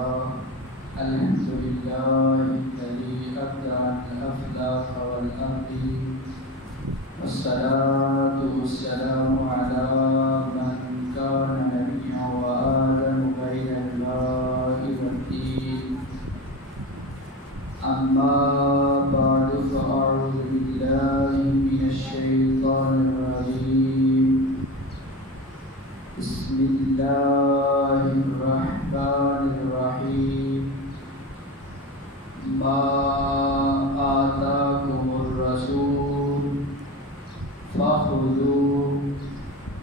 الحمد لله الذي أبدع الأفلاك والأرض والصلاة والسلام على من كان نبيا وآدم بين الماء والدين أما بعد فأعوذ بالله من الشيطان الرجيم بسم الله الرحمن الرحيم ما آتاكم الرسول فخذوه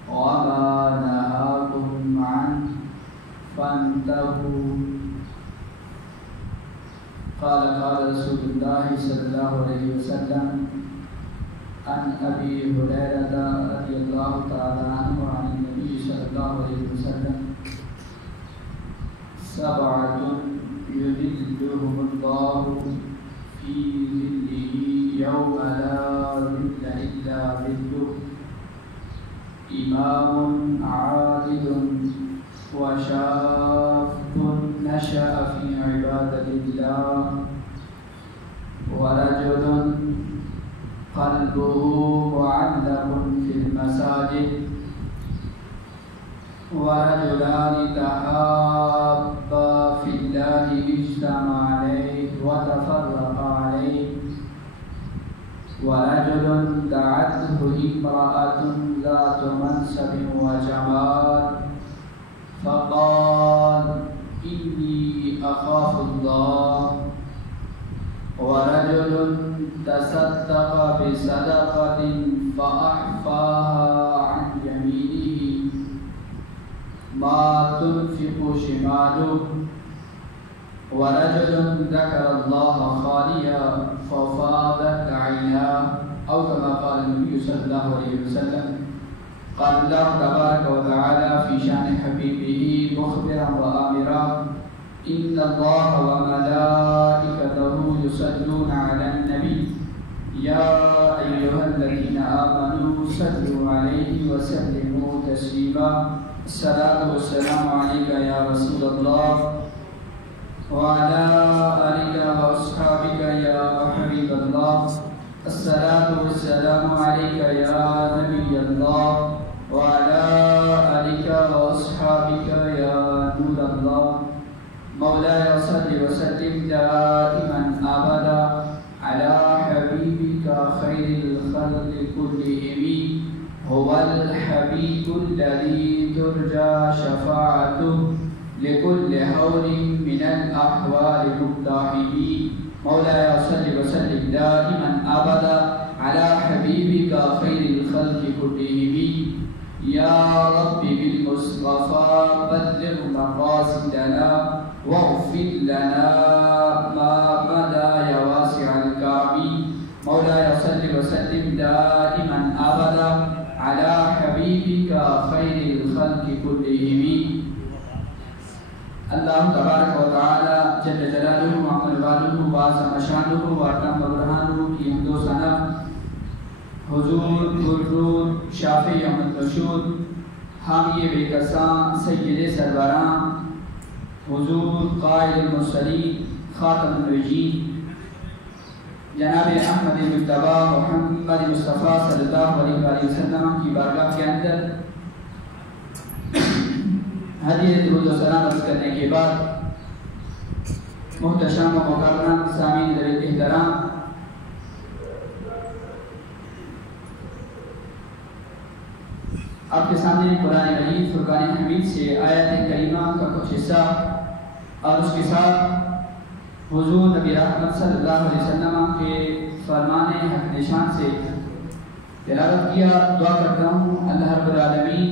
وما نهاكم عنه فانتهوا قال رسول الله صلى الله عليه وسلم عن أبي هريرة رضي الله تعالى عنه عن النبي صلى الله عليه وسلم سبعة يذلهم الله في ظله يوم لا ظل إلا ظله إمام عادل وشاب نشأ في عبادة الله ورجل قلبه معلق في المساجد ورجلان تحابا في الله اجتمع عليه وتفرق عليه ورجل دعته امرأة ذات منصب وجمال فقال إني أخاف الله ورجل تصدق بصدقة فأحفاها عن يمينه ما تنفق شماله ورجل ذكر الله خاليا ففاضت عيناه أو كما قال النبي صلى الله عليه وسلم. قال الله تبارك وتعالى في شأن حبيبه مخبرا وآمرا إن الله وملائكته يصلون على النبي يا أيها الذين آمنوا صلوا عليه وسلموا تسليما. الصلاة والسلام عليك يا رسول الله وعلى آلك وأصحابك يا حبيب الله. الصلاة والسلام عليك يا نبي الله وعلى آلك وأصحابك يا نور الله. مولاي صل وسلم دائما أبدا على حبيبك خير الخلق كلهم هو الحبيب الذي ترجى شفاعته لكل هول من الأحوال مقتحم. مولاي صل وسلم دائما أبدا على حبيبك خير الخلق كلهم. يا رب بالمصطفى بلغ مقاصدنا واغفر لنا ما مدى يا واسع الكرم. مولاي صل وسلم دائما أبدا على حبيبك خير الخلق كلهم. اللہ تبارک و تعالی جل جلالہ وعظم والہ وعظم شانہ واتم برہانہ کی حمد و ثنا حضور پرنور شافع یوم النشور حامی بے کساں سید سروراں حضور قائد المرسلین خاتم النبیین جناب احمد مجتبی محمد مصطفیٰ صلی اللہ علیہ وسلم کی بارگاہ کے اندر ہدیہ درود و سلام عرض کرنے کے بعد محتشم و مکرم سامعین ذوی الاحترام، آپ کے سامنے قرآن مجید فرقان حمید سے آیت کریمہ کا کچھ حصہ اور اس کے ساتھ حضور نبی رحمت صلی اللہ علیہ وسلم کے فرمان حق نشان سے تلاوت کیا. دعا کرتا ہوں اللہ رب العالمین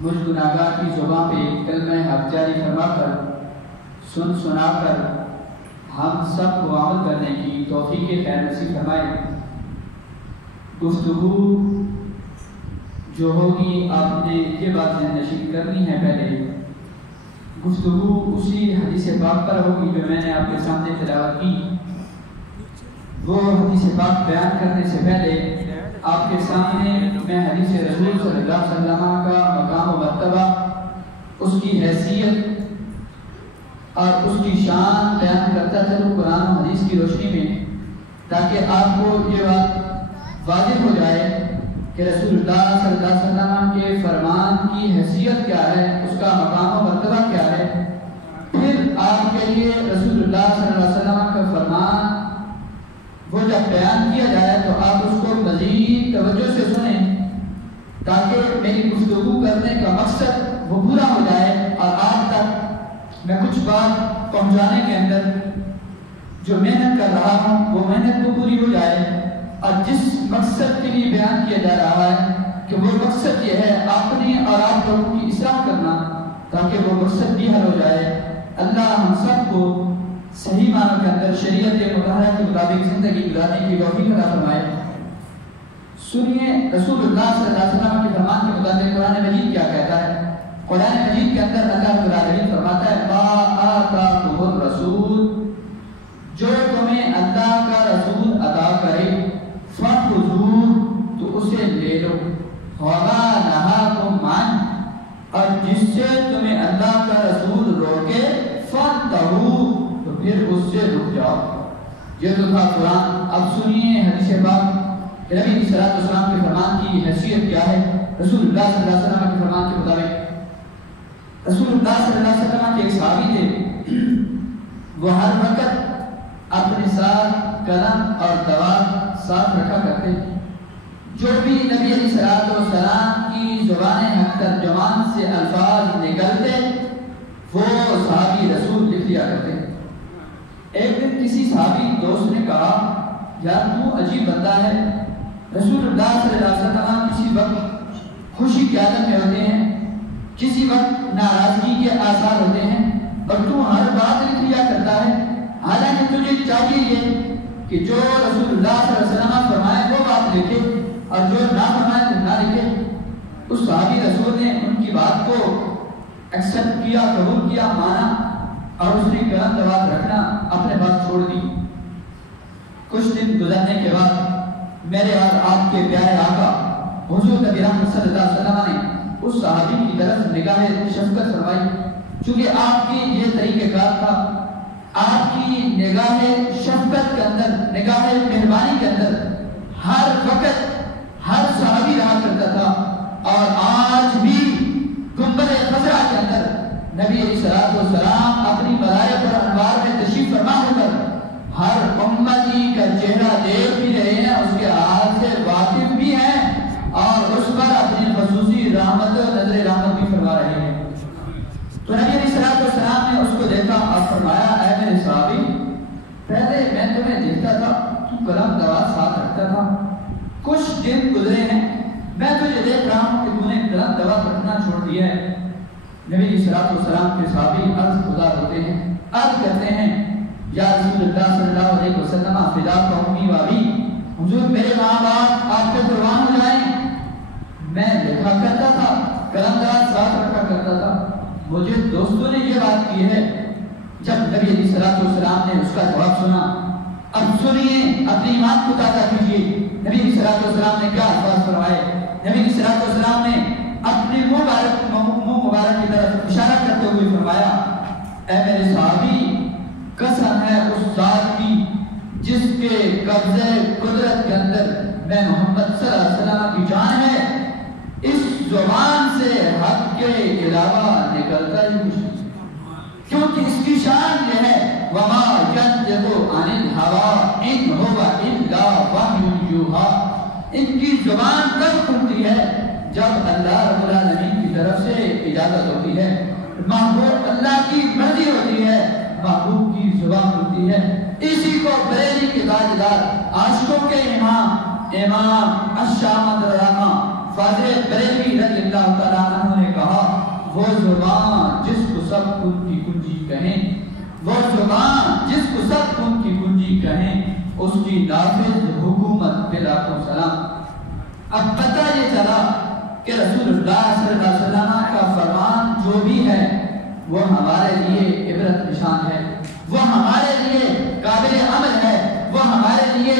مجھ گناہگار کی زبان پہ کلمہ حق جاری فرما کر سنا کر ہم سب کو عمل کرنے کی توفیق خیر نصیب فرمائے. گفتگو جو ہوگی آپ نے یہ بات نشین کرنی ہے. پہلے گفتگو اسی حدیث پاک پر ہوگی جو میں نے آپ کے سامنے تلاوت کی. وہ حدیث پاک بیان کرنے سے پہلے آپ کے سامنے میں حدیث رسول صلی اللہ علیہ وسلم کا مقام و مرتبہ، اس کی حیثیت اور اس کی شان بیان کرتا چلوں قرآن و حدیث کی روشنی میں، تاکہ آپ کو یہ بات واضح ہو جائے کہ رسول اللہ صلی اللہ علیہ وسلم کے فرمان کی حیثیت کیا ہے، اس کا مقام و مرتبہ کیا ہے۔ پھر آپ کے لیے رسول اللہ صلی اللہ علیہ وسلم کا فرمان وہ جب بیان کیا جائے تو آپ اس کو مزید توجہ سے سنیں، تاکہ میری گفتگو کرنے کا مقصد وہ پورا ہو جائے اور آپ تک میں کچھ بات پہنچانے کے اندر جو محنت کر رہا ہوں وہ محنت کو پوری ہو جائے، اور جس مقصد کے لیے بیان کیا جا رہا ہے کہ وہ مقصد یہ ہے اپنی اور آپ لوگوں کی اصلاح کرنا، تاکہ وہ مقصد بھی حل ہو جائے۔ اللہ ہم سب کو صحیح معنوں کے اندر شریعت مطہرہ کے مطابق زندگی گزارنے کی توفیق عطا فرمائے۔ سنیے رسول اللہ صلی اللہ علیہ وسلم کے فرمان کے مطابق قرآن مجید کیا کہتا ہے۔ قرآن مجید کے اندر اللہ رب العالمین فرماتا ہے ما آتاکم الرسول، جو تمہیں اللہ کا رسول عطا کرے فخذوہ، تو اسے لے لو، وما نہاکم عنہ، اور جس سے تمہیں اللہ کا رسول روکے فانتہوا، تو پھر اس سے رک جاؤ۔ یہ تو تھا قرآن۔ اب سنیے حدیث پاک کہ نبی صلی اللہ علیہ وسلم کے فرمان کی حیثیت کیا ہے۔ رسول اللہ صلی اللہ علیہ وسلم کے فرمان کے مطابق رسول اللہ صلی اللہ علیہ وسلم کے ایک صحابی تھے، وہ ہر وقت اپنے ساتھ قلم اور دوات ساتھ رکھا کرتے، جو بھی نبی علیہ السلام کی زبان حق ترجمان سے الفاظ نکلتے وہ صحابی رسول لکھ لیا کرتے۔ ایک دن کسی صحابی دوست نے کہا یار تو عجیب بندہ ہے، رسول اللہ صلی اللہ علیہ وسلم کسی وقت خوشی کی حالت میں ہوتے ہیں، کسی وقت ناراضگی کے آثار ہوتے ہیں، اور تو ہر بات لکھ لیا کرتا ہے، حالانکہ تجھے چاہیے یہ کہ جو رسول اللہ صلی اللہ علیہ وسلم فرمائے وہ بات لکھے، اور جو نہ فرمائے تو نہ لکھے۔ اس صحابی رسول نے ان کی بات کو ایکسپٹ کیا، قبول کیا، مانا، اور اس نے قلم دوات رکھنا اپنے بات چھوڑ دی۔ کچھ دن گزرنے کے بعد میرے اور آپ کے پیارے آقا حضور نبی رحمت صلی اللہ علیہ وسلم نے اس صحابی کی طرف نگاہ شفقت فرمائی، چونکہ آپ کی یہ طریقہ کار تھا، آپ کی نگاہ شفقت کے اندر، نگاہ مہربانی کے اندر ہر وقت ہر صحابی رہا کرتا تھا، اور آج بھی گنبد خضرا کے اندر نبی علیہ السلام اپنی ملائک اور انوار میں تشریف فرما ہو کر ہر امتی کا چہرہ دیکھ بھی رہے ہیں، اس کے حال سے واقف بھی ہیں، اور اس پر اپنی خصوصی رحمت اور نظر رحمت بھی فرما رہے ہیں۔ تو نبی علیہ السلام نے اس کو دیکھا اور فرمایا اے میرے صحابی، پہلے میں تمہیں دیکھتا تھا تو قلم دوات ساتھ رکھتا تھا، کچھ دن گزرے ہیں میں تجھے دیکھ رہا ہوں کہ تو نے قلم دوات رکھنا چھوڑ دیا ہے۔ نبی علیہ السلام کے صحابی عرض گزار ہوتے ہیں، عرض کرتے ہیں یا رسول اللہ صلی اللہ علیہ وسلم فداک امی و ابی، حضور میرے ماں باپ آپ کے قربان ہو جائیں، میں لکھا کرتا تھا، قلم دوات ساتھ رکھا کرتا تھا، مجھے دوستوں نے یہ بات کی ہے۔ جب نبی علیہ السلام نے اس کا جواب سنا، اب سنیے اپنی ایمان کو تازہ کیجیے، نبی علیہ السلام نے کیا الفاظ فرمائے۔ نبی علیہ السلام نے اپنے منہ مبارک کی طرف اشارہ کرتے ہوئے فرمایا اے میرے صحابی، قسم ہے اس ذات کی جس کے قبضے قدرت کے اندر میں محمد صلی اللہ علیہ وسلم کی جان ہے، اس زبان سے حق کے علاوہ نکلتا ہی کچھ نہیں، کیونکہ اس کی شان یہ ہے وما ينطق عن الهوى ان هو الا وحی یوحی، ان کی زبان تب کھلتی ہے جب اللہ رب العالمین کی طرف سے اجازت ہوتی ہے، محبوب اللہ کی مرضی ہوتی ہے، محبوب کی زبان ہوتی ہے۔ اسی کو بریلی کے تاجدار، عاشقوں کے امام الشامت رحمہ فاضل بریلوی رضی اللہ تعالیٰ عنہ نے کہا وہ زبان جس کو سب کن کی کنجی کہیں، وہ زبان جس کو سب کن کی کنجی کہیں، اس کی نافذ حکومت پہ لاکھوں سلام۔ اب پتہ یہ چلا کہ رسول اللہ صلی اللہ علیہ وسلم کا فرمان جو بھی ہے وہ ہمارے لیے عبرت نشان ہے، وہ ہمارے لیے قابل عمل ہے، وہ ہمارے لیے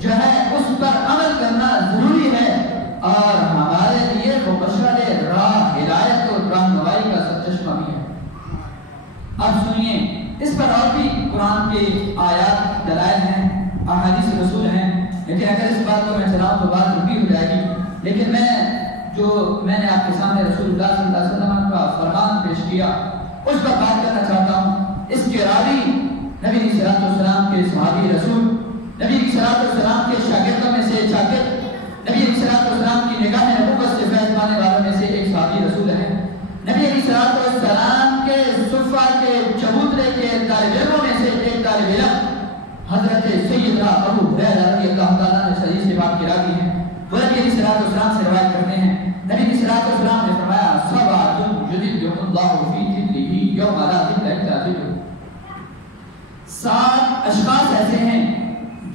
جو ہے اس پر عمل کرنا ضروری ہے، اور ہمارے لیے وہ مشعل راہ ہدایت اور رہنمائی کا سرچشمہ بھی ہے۔ اب سنیے، اس پر اور بھی قرآن کے آیات دلائل ہیں، احادیث رسول ہیں، لیکن اگر اس بات کو میں چلاؤں تو بات لمبی ہو جائے گی۔ لیکن میں نے آپ کے سامنے رسول اللہ صلی اللہ علیہ وسلم کا فرمان پیش کیا، اس پر بات کرنا چاہتا ہوں۔ اس کے راوی نبی صلی اللہ علیہ وسلم کے صحابی رسول، نبی صلی اللہ علیہ وسلم کے شاگردوں میں سے شاگرد، نبی صلی اللہ علیہ وسلم کی نگاہ نبوت سے فیض پانے والوں میں سے ایک صحابی رسول ہے۔ نبی صلی اللہ علیہ وسلم کے صفہ کے چبوترے کے طالب علموں میں سے ایک طالب علم حضرت سیدنا ابو ہریرہ رضی اللہ تعالیٰ نے صحیح سے بات کی راوی ہیں، وہ نبی صلی اللہ علیہ وسلم سے روایت کرتے ہیں، نبی صلی اللہ علیہ وسلم نے فرمایا سبعۃ یذلهم اللہ فی ظلہ یوم لا ظل الا ظلہ، 7 اشخاص ایسے ہیں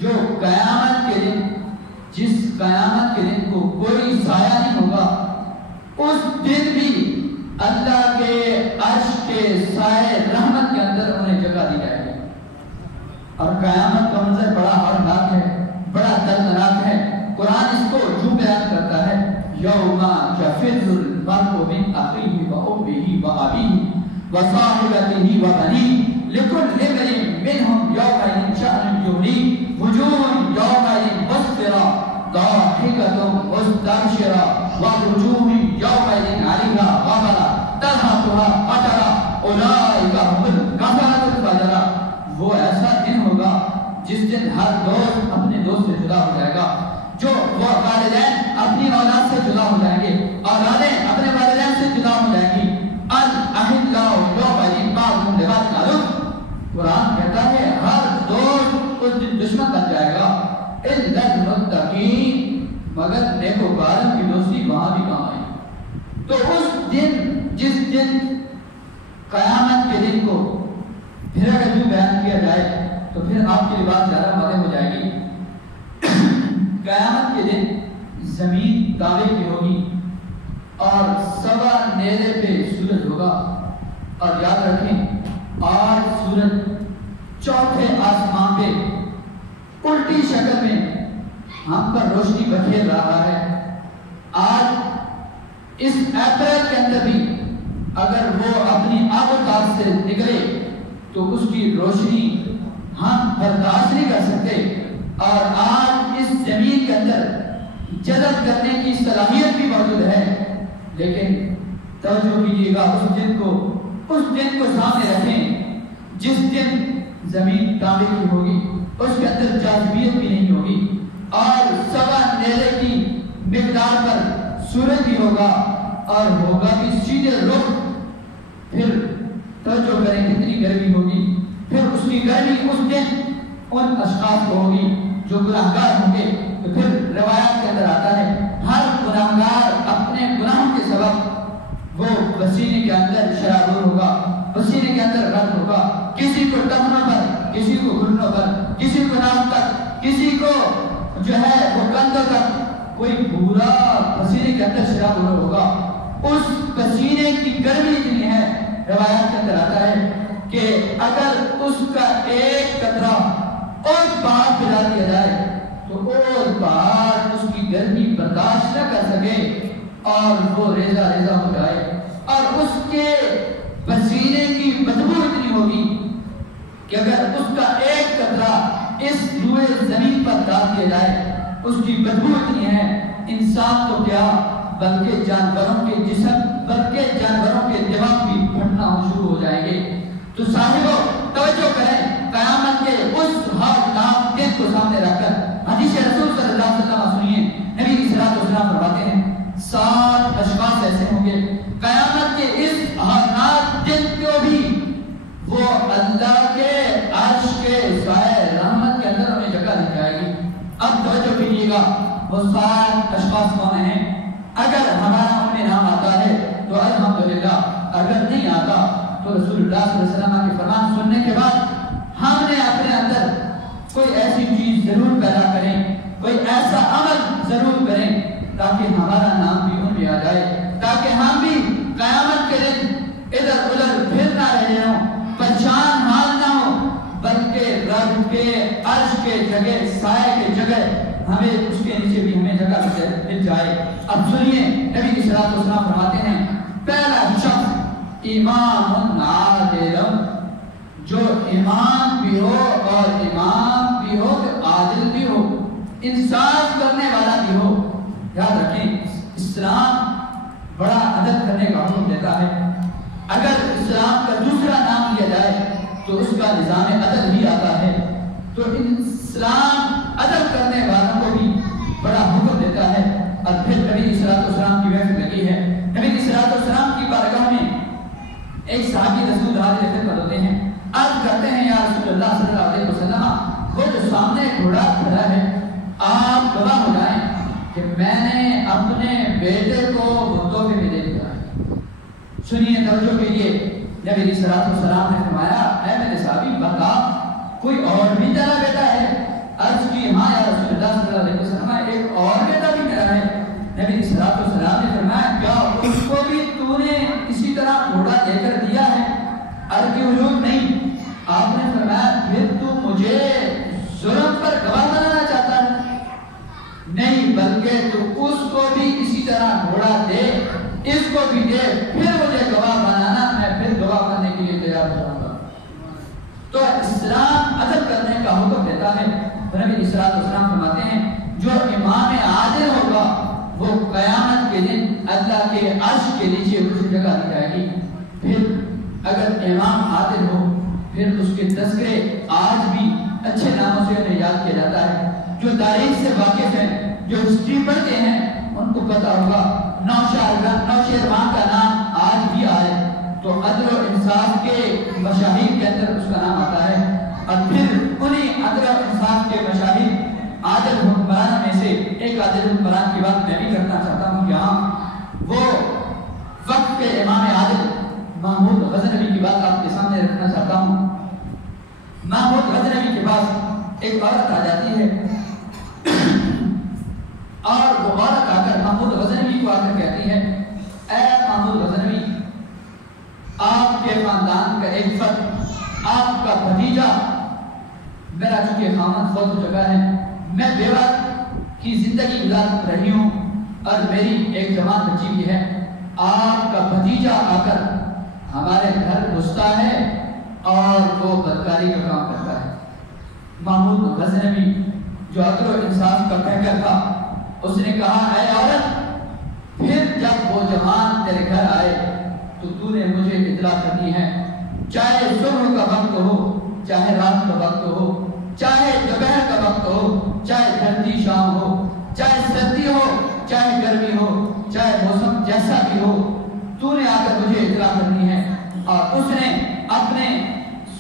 جو قیامت کے دن، جس قیامت کے دن کو کوئی سایہ نہیں ہوگا، اس دن بھی اللہ کے عرش کے سائے رحمت کے اندر انہیں جگہ دی جائے گی۔ اور قیامت کا منظر بڑا ہولناک ہے، بڑا دردناک ہے۔ قرآن اس کو جو بیان کرتا ہے، یوم یفر المرء من اخیہ وامہ وابیہ وصاحبتہ وبنیہ لکل امرئ منہم یومئذ شأن یغنیہ وجوہ یومئذ مسفرہ ضاحکۃ مستبشرہ ووجوہ یومئذ علیہا غبرہ ترہقها قترہ اولئک هم الکفرۃ الفجرہ۔ وہ ایسا دن ہوگا جس دن ہر دوست اپنے دوست سے جدا ہو جائے گا، جو وہ والدین اپنی اولاد سے جدا ہو جائیں گے، اولادیں اپنے والدین سے جدا ہو جائیں گی۔ الاحلاء یومئذ بعضهم لبعض عدو، قرآن کہتا ہے ہر دوست اس دن دشمن بن جائے گا، الا المتقین، مگر نیکوکاروں کی دوستی وہاں بھی کام آئے گی۔ تو اس دن، جس دن قیامت کے دن کو پھر اگر جو بیان کیا جائے تو پھر آپ کی بات زیادہ واضح ہو جائے گی۔ قیامت کے دن زمین تابع کی ہوگی اور سوا نیزے پہ سورج ہوگا، اور یاد رکھیں آج سورج چوتھے آسمان پہ الٹی شکل میں ہم پر روشنی بکھیر رہا ہے۔ آج اس اپریل کے اندر بھی اگر وہ اپنی آبتاب سے نکلے تو اس کی روشنی ہم برداشت نہیں کر سکتے، اور آج اس زمین کے اندر جذب کرنے کی صلاحیت بھی موجود ہے، لیکن توجہ کیجیے گا اس دن کو سامنے رکھیں جس دن زمین تانبے کی ہوگی، اس کے اندر جاذبیت بھی نہیں ہوگی، اور سوا نیزے کی مقدار پر سورج بھی ہوگا، اور ہوگا بھی سیدھے رخ۔ پھر توجہ کریں کتنی گرمی ہوگی، پھر اس کی گرمی اس دن ان اشخاص کو ہوگی جو گناہگار ہوں گے۔ تو پھر روایات کے اندر آتا ہے ہر گناہگار اپنے گناہوں کے سبب وہ پسینے کے اندر شرابور ہوگا، پسینے کے اندر غرق ہوگا، کسی کو ٹخنوں پر، کسی کو گھٹنوں پر، کسی کو ناک تک، کسی کو جو ہے وہ کندھوں تک، کوئی پورا پسینے کے اندر شرابور ہوگا۔ اس پسینے کی گرمی اتنی ہے، روایات کے اندر آتا ہے کہ اگر اس کا ایک قطرہ اور پہاڑ پلا دیا جائے تو اور پہاڑ اس کی گرمی برداشت نہ کر سکے اور وہ ریزہ ریزہ ہو جائے، اور اس کے پسینے کی بدبو اتنی ہوگی کہ اگر اس کا ایک قطرہ اس روئے زمین پر ڈال دیا جائے، اس کی بدبو اتنی ہے انسان تو کیا بلکہ جانوروں کے جسم، بلکہ جانوروں کے دماغ بھی پھٹنا شروع ہو جائیں گے۔ تو صاحبو توجہ کریں، قیامت کے اس ہولناک دن کو سامنے رکھ کر حدیث رسول صلی اللہ علیہ وسلم سنیے، نبی صلی اللہ علیہ وسلم فرماتے ہیں 7 اشخاص ایسے ہوں گے قیامت کے اس ہولناک دن کو بھی وہ اللہ کے عرش کے سائے رحمت کے اندر انہیں جگہ دی جائے گی۔ اب توجہ کیجیے گا وہ 7 اشخاص کون ہیں؟ اگر ہمارا ان میں نام آتا ہے تو الحمدللہ، اگر نہیں آتا تو رسول اللہ صلی اللہ علیہ وسلم کے فرمان سننے کے بعد ہم نے اپنے اندر کوئی ایسی چیز ضرور پیدا کریں، کوئی ایسا عمل ضرور کریں تاکہ ہمارا نام بھی ان میں آ جائے، تاکہ ہم بھی قیامت کے دن ادھر ادھر پھر نہ رہے ہوں، پریشان حال نہ ہوں، بلکہ رب کے عرش کے جگہ، سائے کے جگہ ہمیں اس کے نیچے بھی ہمیں جگہ مل جائے۔ اب سنیے نبی صلی اللہ علیہ وسلم فرماتے ہیں پہلا شخص امام عادل جو امام بھی ہو اور امام بھی ہو تو عادل بھی ہو، انصاف کرنے والا بھی ہو۔ یاد رکھیں اسلام بڑا عدل کرنے کا حکم دیتا ہے۔ اگر اسلام کا دوسرا نام لیا جائے تو اس کا نظام عدل ہی آتا ہے۔ تو اسلام عدل کرنے والوں کو بھی بڑا حکم دیتا ہے۔ اور پھر نبی صلی اللہ علیہ وسلم کی محفل لگی ہے، نبی صلی اللہ علیہ وسلم کی بارگاہ میں ایک صحابی رسول حاضر خدمت ہوتے ہیں، عرض کرتے ہیں یا رسول اللہ صلی اللہ علیہ وسلم وہ جو سامنے گھوڑا کھڑا ہے آپ گواہ ہو جائیں کہ میں نے اپنے بیٹے کو وہ تحفے میں دے دیا ہے۔ سنیے توجہ کیجیے، نبی علیہ الصلوۃ والسلام نے فرمایا اے میرے صحابی بتا کوئی اور بھی تیرا بیٹا ہے؟ عرض کی ہاں یا رسول اللہ صلی اللہ علیہ وسلم ایک اور بیٹا بھی میرا ہے۔ نبی علیہ الصلوۃ والسلام نے فرمایا کیا اس کو بھی تو نے اسی طرح گھوڑا دے کر دیا ہے؟ عرض کی حضور نہیں۔ آپ نے فرمایا پھر تو مجھے ظلم پر گواہ بنانا چاہتا ہے؟ نہیں، بلکہ تو اس کو بھی اسی طرح گھوڑا دے، اس کو بھی دے، پھر مجھے گواہ بنانا، میں پھر گواہ بننے کے لیے تیار ہو جاؤں گا۔ تو اسلام عدل کرنے کا حکم دیتا ہے۔ نبی علیہ الصلوۃ والسلام فرماتے ہیں جو امام عادل ہوگا وہ قیامت کے دن اللہ کے عرش کے نیچے اسی جگہ دی جائے گی۔ پھر اگر امام عادل ہو پھر اس کے تذکرے آج بھی اچھے ناموں سے انہیں یاد کیا جاتا ہے۔ جو تاریخ سے واقف ہیں، جو ہسٹری پڑھتے ہیں، ان کو پتا ہوگا نوشیروان کا نام آج بھی آئے تو عدل و انصاف کے مشاہیر کے اندر اس کا نام آتا ہے۔ اور پھر انہیں عدل و انصاف کے مشاہیر عادل حکمران میں سے ایک عادل حکمران کی بات میں بھی کرنا چاہتا ہوں کہ ہاں وہ وقت کے امام عادل محمود غزنوی کی بات آپ کے سامنے رکھنا چاہتا ہوں۔ محمود غزنوی کے پاس ایک عورت آ جاتی ہے اور وہ عورت آ کر محمود غزنوی کو آ کر کہتی ہے اے محمود غزنوی آپ کے خاندان کا ایک فرد آپ کا بھتیجا میرا چونکہ خاندان فوت ہو چکا ہے، میں بیوہ کی زندگی گزار رہی ہوں اور میری ایک جوان بچی بھی ہے، آپ کا بھتیجا آ کر ہمارے گھر گھستا ہے اور وہ بدکاری کا کام کرتا ہے۔ محمود غزنوی جو عدل و انصاف کا پیکر تھا اس نے کہا اے عورت پھر جب وہ جوان تیرے گھر آئے تو نے مجھے اطلاع کرنی ہے، چاہے صبح کا وقت ہو، چاہے رات کا وقت ہو، چاہے دوپہر کا وقت ہو، چاہے ٹھنڈی شام ہو، چاہے سردی ہو، چاہے گرمی ہو، چاہے موسم جیسا بھی ہو، تو نے آ کر مجھے اطلاع کرنی ہے۔ اور اس نے اپنے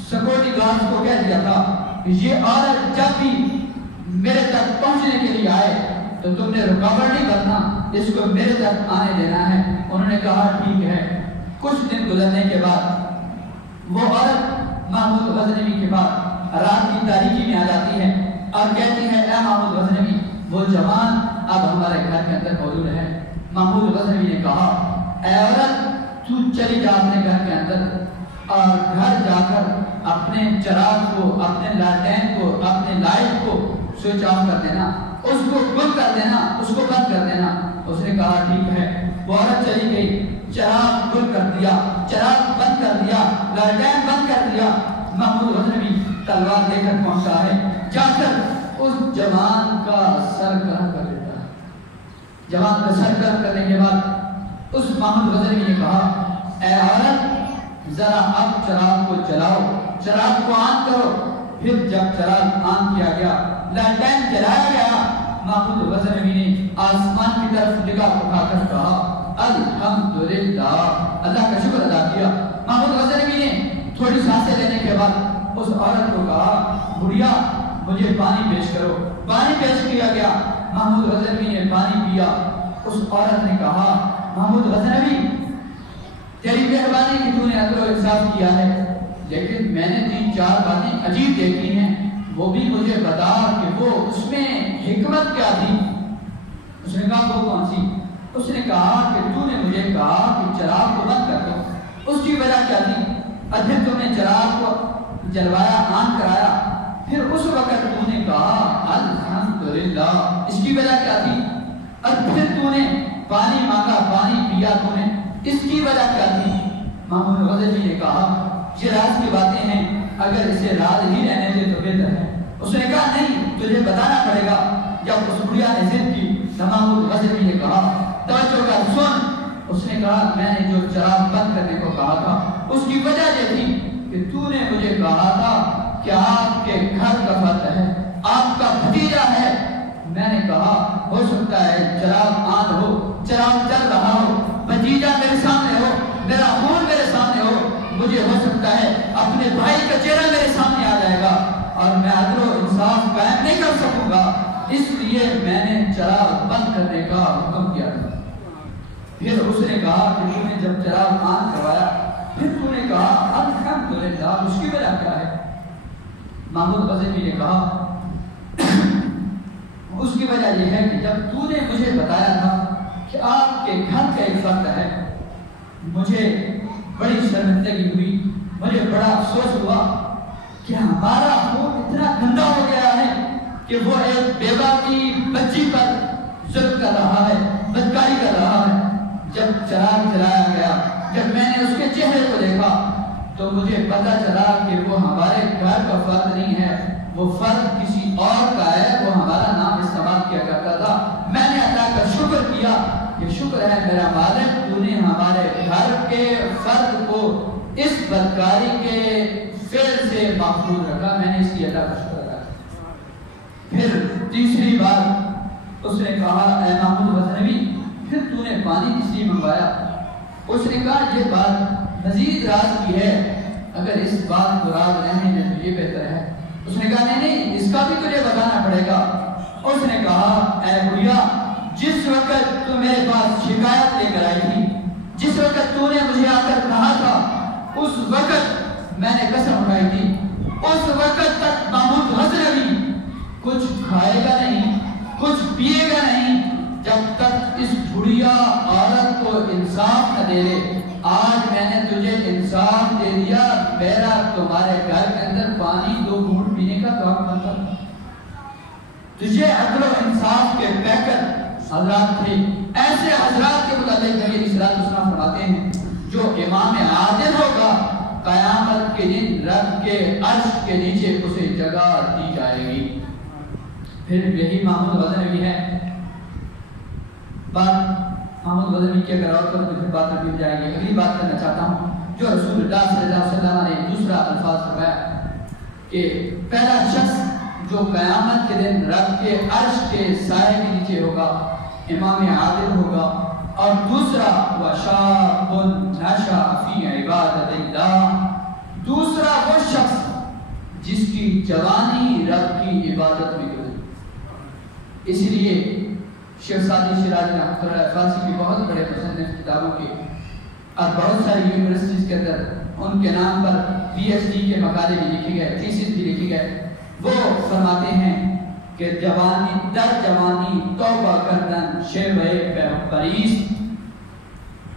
سیکورٹی گارڈز کو کہہ دیا تھا کہ یہ عورت جب بھی میرے تک پہنچنے کے لیے آئے تو تم نے رکاوٹ نہیں کرنا، اس کو میرے تک آنے دینا ہے۔ انہوں نے کہا ٹھیک ہے۔ کچھ دن گزرنے کے بعد وہ عورت محمود غزنوی کے بعد رات کی تاریکی میں آ جاتی ہے اور کہتی ہے اے محمود غزنوی وہ جوان اب ہمارے گھر کے اندر موجود ہے۔ محمود غزنوی نے کہا اے عورت تو چلی جا اپنے گھر کے اندر اور گھر جا کر اپنے چراغ کو، اپنے لالٹین کو، اپنے لائٹ کو سوئچ آف کر دینا، اس کو گل کر دینا، اس کو بند کر دینا۔ اس نے کہا ٹھیک ہے۔ وہ عورت چلی گئی، چراغ گل کر دیا، چراغ بند کر دیا، لالٹین بند کر دیا۔ محمود غزنوی تلوار لے کر پہنچا ہے، جا کر اس جوان کا سر گرم کر دیتا ہے۔ جوان کا سر گرم کرنے کے بعد اس محمود غزنوی نے کہا اے عورت ذرا اب چراغ کو جلاؤ، چراغ کو آن کرو۔ پھر جب چراغ آن کیا گیا، لالٹین جلایا گیا، محمود غزنوی نے آسمان کی طرف نگاہ اٹھا کر کہا الحمدللہ، اللہ کا شکر ادا کیا۔ محمود غزنوی نے تھوڑی سانسیں لینے کے بعد اس عورت کو کہا بڑھیا مجھے پانی پیش کرو۔ پانی پیش کیا گیا، محمود غزنوی نے پانی پیا۔ اس عورت نے کہا محمود غزنوی تیری مہربانی کہ تو نے عدل و انصاف کیا ہے، لیکن میں نے 3-4 باتیں عجیب دیکھی ہیں، وہ بھی مجھے بتا کہ وہ اس میں حکمت کیا تھی۔ اس نے کہا وہ کون سی؟ اس نے کہا کہ تو نے مجھے کہا کہ چراغ کو بند کر دو، اس کی وجہ کیا تھی؟ اور پھر تم نے چراغ کو جلوایا، آن کرایا، پھر اس وقت تو نے کہا الحمدللہ، اس کی وجہ کیا تھی؟ اور پھر تو نے پانی مانگا، پانی پیا تو نے، اس کی وجہ کیا تھی؟ محمود غزنوی نے کہا یہ راز کی باتیں ہیں، اگر اسے راز ہی رہنے دے تو بہتر ہے۔ اس نے کہا نہیں، تجھے بتانا پڑے گا۔ جب اس بڑھیا نے ضد کی، محمود غزنوی نے کہا توجہ کر سن۔ اس نے کہا میں نے جو چراغ بند کرنے کو کہا تھا اس کی وجہ یہ تھی کہ تو نے مجھے کہا تھا کہ آپ کے گھر کا فرد ہے، آپ کا بھتیجا ہے۔ میں نے کہا ہو سکتا ہے چراغ آن ہو، چراغ چل رہا ہو، بھتیجا میرے سامنے ہو، میرا خون میرے سامنے ہو، مجھے ہو سکتا ہے اپنے بھائی کا چہرہ میرے سامنے آ جائے گا اور میں عدل و انصاف قائم نہیں کر سکوں گا، اس لیے میں نے چراغ بند کرنے کا حکم کیا تھا۔ پھر اس نے کہا کہ تو نے جب چراغ آن کروایا پھر تو نے کہا الحمدللہ، اس کی وجہ کیا ہے؟ محمود غزنوی نے کہا اس کی وجہ یہ ہے کہ جب تو نے مجھے بتایا تھا کہ آپ کے گھر کا ایک فرد ہے، مجھے بڑی شرمندگی ہوئی، مجھے بڑا افسوس ہوا کہ ہمارا خون اتنا گندا ہو گیا ہے کہ وہ ایک بیوہ کی بچی پر ظلم کر رہا ہے، بدکاری کر رہا ہے۔ جب چراغ جلایا گیا، جب میں نے اس کے چہرے کو دیکھا تو مجھے پتا چلا کہ وہ ہمارے گھر کا فرد نہیں ہے، وہ فرد کسی اور کا ہے، وہ ہمارا نام استعمال کیا کرتا تھا۔ میں نے اللہ کا شکر کیا کہ شکر ہے میرا مالک، تو نے ہمارے گھر کے فرد کو اس بدکاری کے فعل سے محفوظ رکھا، میں نے اس کی اللہ کا شکر ادا کیا۔ پھر تیسری بات اس نے کہا اے محمود غزنوی پھر تو نے پانی کس لیے منگوایا؟ اس نے کہا یہ بات مزید راز کی ہے، اگر اس بات کو راز رہنے میں تو یہ بہتر ہے۔ اس نے کہا نہیں اس کا بھی تجھے بتانا پڑے گا۔ اس نے کہا اے بڑھیا، جس وقت تو میرے پاس شکایت لے کر آئی تھی، جس وقت تو نے مجھے آ کر کہا تھا، اس وقت میں نے قسم اٹھائی تھی اس وقت تک محمود غزنوی کچھ کھائے گا نہیں، کچھ پیے گا نہیں جب تک اس بڑھیا عورت کو انصاف نہ دے لے۔ آج میں نے تجھے انصاف دے دیا، میرا تمہارے گھر کے اندر پانی 2 گھونٹ پینے کا تو حق بنتا۔ تجھے عدل و انصاف کے پیکر حضرات تھے، ایسے حضرات کے متعلق نبی صلی اللہ علیہ وسلم فرماتے ہیں جو امام عادل ہوگا قیامت کے دن رب کے عرش کے نیچے اسے جگہ دی جائے گی۔ پھر یہی محمود غزنوی ہے، بات محمود غزنوی کی اگر اور کروں تو پھر بات میں جائے گی۔ اگلی بات کرنا چاہتا ہوں جو رسول اللہ صلی اللہ علیہ وسلم نے دوسرا الفاظ فرمایا کہ پہلا شخص جو قیامت کے دن رب کے عرش کے سائے کے نیچے ہوگا امام عادل ہوگا، اور دوسرا وشاب نشأ فی عبادت اللہ، دوسرا وہ شخص جس کی جوانی رب کی عبادت میں گزری۔ اس لیے شیخ سعدی شیرازی رحمۃ اللہ فارسی کی بہت بڑے مصنف کتابوں کے اور بہت ساری یونیورسٹیز کے اندر ان کے نام پر پی ایچ ڈی کے مقالے بھی لکھے گئے، تھیسس بھی لکھے گئے۔ وہ فرماتے ہیں کہ جوانی در جوانی توبہ کردن شیوہ پیغمبریس۔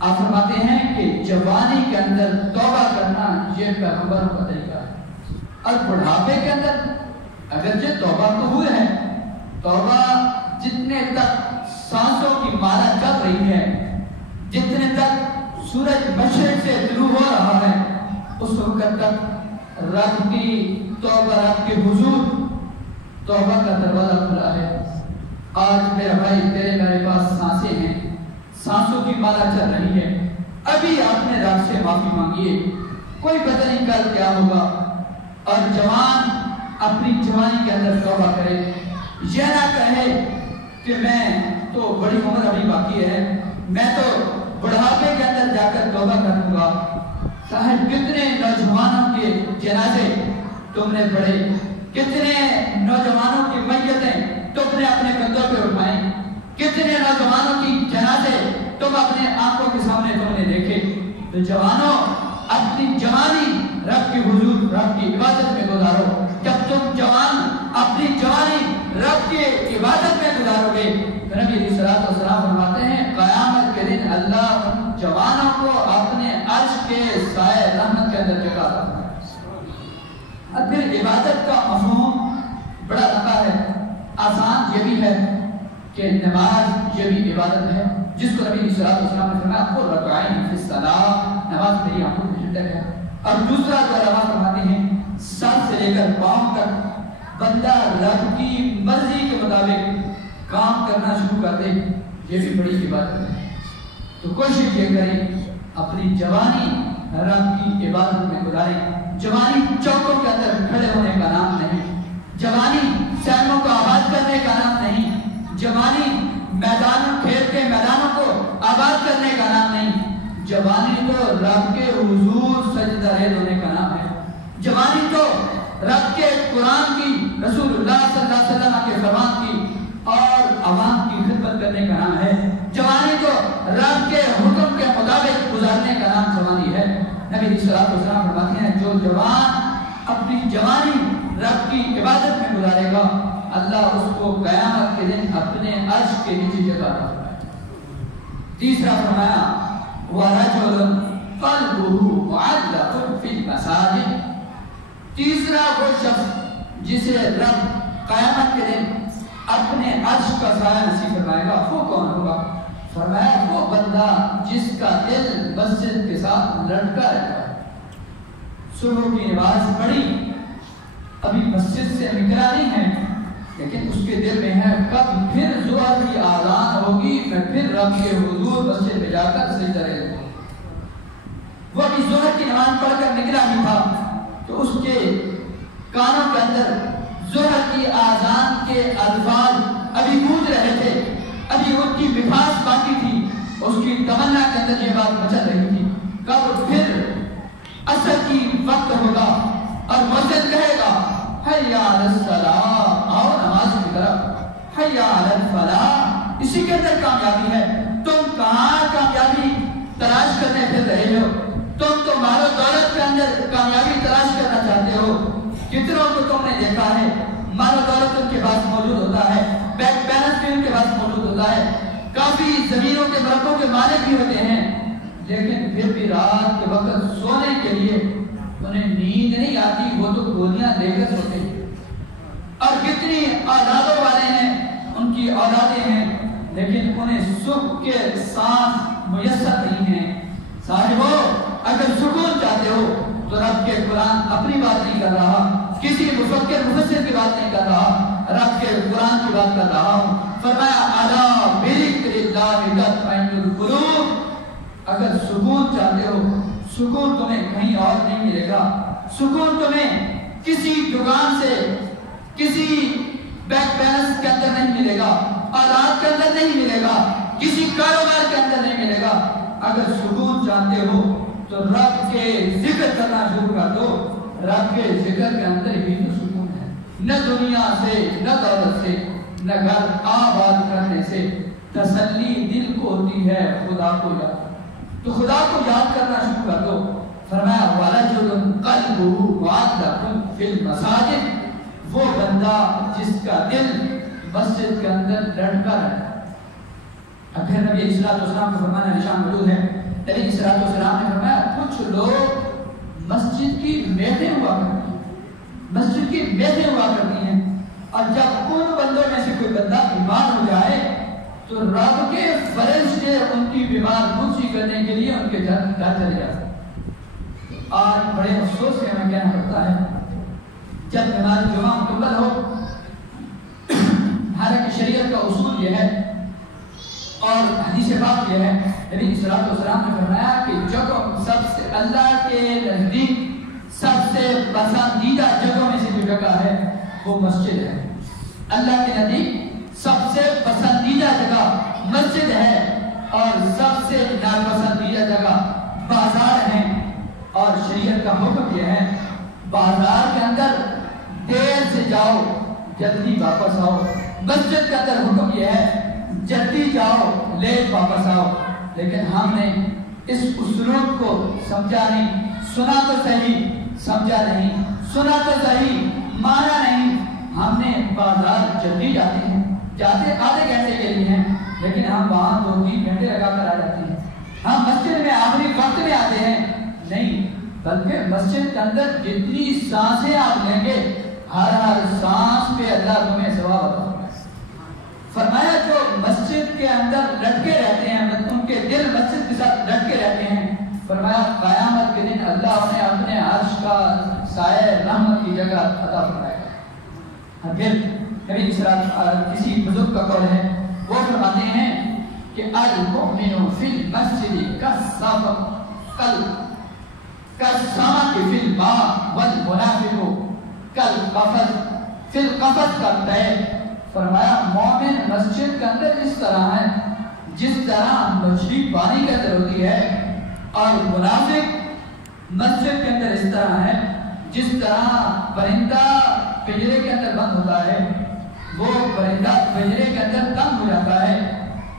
آپ فرماتے ہیں کہ جوانی کے اندر توبہ کرنا یہ پیغمبروں کا طریقہ ہے، اور بڑھاپے کے اندر اگرچہ توبہ تو ہوئے ہیں، توبہ جتنے تک سانسوں کی مالا چل رہی ہے، جتنے تک سورج مشرق سے طلوع ہو رہا ہے، اس وقت تک رب کی توبہ، رب کے حضور توبہ کا دروازہ کھلا ہے۔ آج میرا بھائی تیرے میرے پاس سانسیں ہیں، سانسوں کی مالا چل رہی ہے، ابھی آپ نے رب سے معافی مانگیے، کوئی پتہ نہیں کل کیا ہوگا۔ اور جوان اپنی جوانی کے اندر توبہ کرے، یہ نہ کہے کہ میں تو بڑی عمر ابھی باقی ہے، میں تو بڑھاپے کے اندر جا کر توبہ کروں گا۔ صاحب کتنے نوجوانوں کے جنازے تم نے پڑھے، کتنے نوجوانوں کی میتیں تم نے اپنے کندھوں پہ اٹھائیں، کتنے نوجوانوں کی جنازے تم اپنے آنکھوں کے سامنے تم نے دیکھے۔ تو جوانوں اپنی جوانی رب کی حضور، رب کی عبادت میں گزارو۔ جب تم جوان اپنی جوانی رب کی عبادت میں گزارو گے، نبی علیہ الصلوۃ والسلام فرماتے ہیں قیامت کے دن اللہ ان جوانوں کو اپنے عرش کے سائے رحمت کے اندر جگہ دیتا ہے۔ اور پھر عبادت کا مفہوم بڑا لمبا ہے، آسان یہ بھی ہے کہ نماز یہ بھی عبادت ہے، جس کو نبی علیہ الصلوۃ والسلام نے فرمایا قرۃ عین فی الصلاۃ، نماز میری آنکھوں کی ٹھنڈک ہے۔ اور دوسرا جو علماء فرماتے ہیں لے کر پاؤں تک بندہ رب کی مرضی کے مطابق کام کرنا شروع کر دے، یہ بھی بڑی عبادت ہے۔ تو کوشش یہ کریں اپنی جوانی رب کی عبادت میں گزاریں۔ جوانی چوکوں کے اندر کھڑے ہونے کا نام نہیں، جوانی سینوں کو آباد کرنے کا نام نہیں، جوانی کھیل کے میدانوں کو آباد کرنے کا نام نہیں، جوانی تو رب کے حضور سجدہ ریز ہونے کا نام ہے، جوانی تو رب کے قرآن کی، رسول اللہ صلی اللہ علیہ وسلم کے فرمان کی اور عوام کی خدمت کرنے کا نام ہے، جوانی تو رب کے حکم کے مطابق گزارنے کا نام جوانی ہے۔ نبی صلی اللہ علیہ وسلم فرماتے ہیں جو جوان اپنی جوانی رب کی عبادت میں گزارے گا، اللہ اس کو قیامت کے دن اپنے عرش کے نیچے جگہ دے گا۔ تیسرا فرمایا وَرَجُلٌ قَلْبُهُ مُعَلَّقٌ فِي الْمَسَاجِدِ، تیسرا وہ شخص جسے رب قیامت کے دن اپنے عرش کا سایہ نصیب فرمائے گا، وہ کون ہوگا؟ فرمایا وہ بندہ جس کا دل مسجد کے ساتھ لٹکا رہتا ہے، صبح کی نماز پڑھی، ابھی مسجد سے نکلا نہیں ہے، لیکن اس کے دل میں ہے کب پھر ظہر کی اذان ہوگی، میں پھر رب کے حضور مسجد میں جا کر سجدہ ریز کروں۔ وہ ابھی ظہر کی نماز پڑھ کر نکلا نہیں تھا تو اس کے کانوں کے اندر ظہر کی اذان کے الفاظ ابھی گونج رہے تھے، ابھی ان کی مٹھاس باقی تھی، اس کی تمنا کے اندر یہ بات مچل رہی تھی کب پھر عصر کی وقت ہوگا اور مؤذن کہے گا حی علی الصلاۃ، آؤ نماز کی طرف، حی علی الفلاح، اسی کے اندر کامیابی ہے۔ تم کہاں کامیابی تلاش کرنے پھر رہے ہو؟ تم تو مال و دولت کے اندر کامیابی تلاش کرنا چاہتے ہو۔ کتنوں کو تم نے دیکھا ہے مال و دولت ان کے پاس موجود ہوتا ہے، بینک بیلنس بھی ان کے پاس موجود ہوتا ہے، کافی زمینوں کے مربوں کے مالک بھی ہوتے ہیں، لیکن پھر بھی رات کے وقت سونے کے لیے انہیں نیند نہیں آتی، وہ تو گولیاں لے کر سوتے ہیں۔ اور کتنی اولادوں والے ہیں، ان کی اولادیں ہیں، لیکن انہیں سکھ کے سانس میسر نہیں ہیں۔ صاحبو اگر سکون چاہتے ہو تو رب کے قرآن اپنی بات نہیں کر رہا، کسی مفکر مفسر کی بات نہیں کر رہا، رب کے قرآن کی بات کر رہا ہوں۔ فرمایا الا بذکر اللہ تطمئن القلوب، اگر سکون چاہتے ہو، سکون تمہیں کہیں اور نہیں ملے گا، سکون تمہیں کسی دکان سے، کسی بینک بیلنس کے اندر نہیں ملے گا، اولاد کے اندر نہیں ملے گا، کسی کاروبار کے اندر نہیں ملے گا۔ اگر سکون چاہتے ہو تو رب کے ذکر کرنا شروع کر دو، رب کے ذکر کے اندر ہی تو سکون ہے۔ نہ دنیا سے، نہ دولت سے، نہ گھر آباد کرنے سے تسلی دل کو ہوتی ہے خدا کو یاد، تو خدا کو یاد کرنا شروع کر دو۔ فرمایا وَرَجُلٌ قَلْبُهُ مُعَلَّقٌ فِي الْمَسَاجِدِ، وہ بندہ جس کا دل مسجد کے اندر لٹکا رہتا ہے۔ اب پھر نبی علیہ السلام کا فرمانا نشان موجود ہے، نبی علیہ السلام نے فرمایا کچھ لوگ مسجد کی میٹیں ہوا کرتی ہیں، مسجد کی میٹیں ہوا کرتی ہیں، اور جب ان بندوں میں سے کوئی بندہ بیمار ہو جائے تو رب کے فرشتے ان کی بیمار پوچھی کرنے کے لیے ان کے گھر چلے جاتے ہیں۔ آج بڑے افسوس سے ہمیں کہنا پڑتا ہے جب ہماری جمعہ مکمل ہو، حالانکہ شریعت کا اصول یہ ہے اور حدیث پاک یہ ہے، نبی صلی اللہ علیہ وسلم نے فرمایا کہ جگہ سب سے اللہ کے نزدیک سب سے پسندیدہ جگہوں میں سے جو جگہ ہے وہ مسجد ہے۔ اللہ کے نزدیک سب سے پسندیدہ جگہ مسجد ہے اور سب سے ناپسندیدہ جگہ بازار ہے، اور شریعت کا حکم یہ ہے بازار کے اندر دیر سے جاؤ جلدی واپس آؤ، مسجد کے اندر حکم یہ ہے جلدی جاؤ لیٹ واپس آؤ۔ لیکن ہم نے اس اسلوب کو سمجھا نہیں، سنا تو صحیح سمجھا نہیں، سنا تو صحیح مانا نہیں۔ ہم نے بازار جلدی جاتے ہیں، جاتے آدھے گھنٹے کے لیے ہیں، لیکن ہم وہاں 2-3 گھنٹے لگا کر آ جاتے ہیں۔ ہم مسجد میں آخری وقت میں آتے ہیں، نہیں بلکہ مسجد کے اندر جتنی سانسیں آپ لیں گے ہر سانس پہ اللہ تمہیں ثواب عطا کرے۔ فرمایا جو مسجد کے اندر لٹکے رہتے ہیں، ان کے دل مسجد کے ساتھ لٹکے رہتے ہیں، فرمایا قیامت کے دن اللہ انہیں اپنے عرش کا سائے رحمت کی جگہ عطا فرمائے گا۔ پھر نبی کسی بزرگ کا قول ہے، وہ فرماتے ہیں کہ المؤمن فی المسجد کالسمک فی الماء والمنافق کالقفز فی القفز کالطیر۔ فرمایا مومن مسجد کے اندر اس طرح ہے جس طرح مچھلی پانی کے اندر ہوتی ہے، اور منافق مسجد کے اندر اس طرح ہے جس طرح پرندہ پنجرے کے اندر بند ہوتا ہے، وہ پرندہ پنجرے کے اندر تنگ ہو جاتا ہے،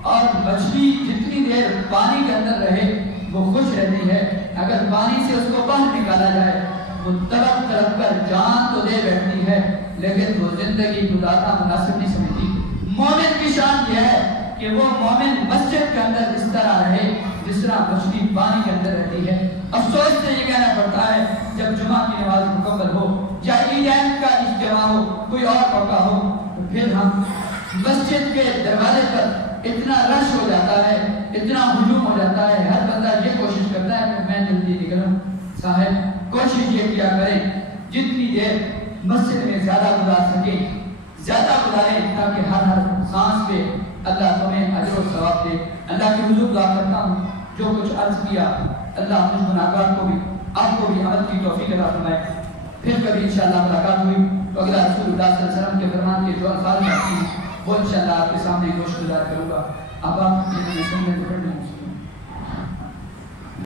اور مچھلی جتنی دیر پانی کے اندر رہے وہ خوش رہتی ہے، اگر پانی سے اس کو باہر نکالا جائے وہ تڑپ تڑپ کر جان تو دے بیٹھتی ہے لیکن وہ زندگی گزارنا مناسب نہیں سمجھتی۔ مومن کی شان یہ ہے کہ وہ مومن مسجد کے اندر اس طرح رہے جس طرح مچھلی پانی کے اندر رہتی ہے۔ افسوس سے یہ کہنا پڑتا ہے جب جمعہ کی نماز مکمل ہو یا عیدین کا اجتماع ہو، کوئی اور موقع ہو، تو پھر ہم مسجد کے دروازے پر اتنا رش ہو جاتا ہے، اتنا ہجوم ہو جاتا ہے، ہر بندہ یہ کوشش کرتا ہے کہ میں جلدی نکلوں۔ صاحب کوشش یہ کیا کریں جتنی دیر مسجد میں زیادہ گزار سکیں زیادہ گزاریں، تاکہ ہر سانس پہ اللہ تمہیں اجر و ثواب دے۔ اللہ کے حضور دعا کرتا ہوں جو کچھ عرض کیا اللہ مجھ گناہگار کو بھی آپ کو بھی عمل کی توفیق عطا فرمائے۔ پھر کبھی انشاءاللہ ملاقات ہوئی تو اگلا رسول اللہ صلی اللہ علیہ وسلم کے فرمان کے جو الفاظ ہیں وہ انشاءاللہ آپ کے سامنے گوش گزار کروں گا۔ اب آپ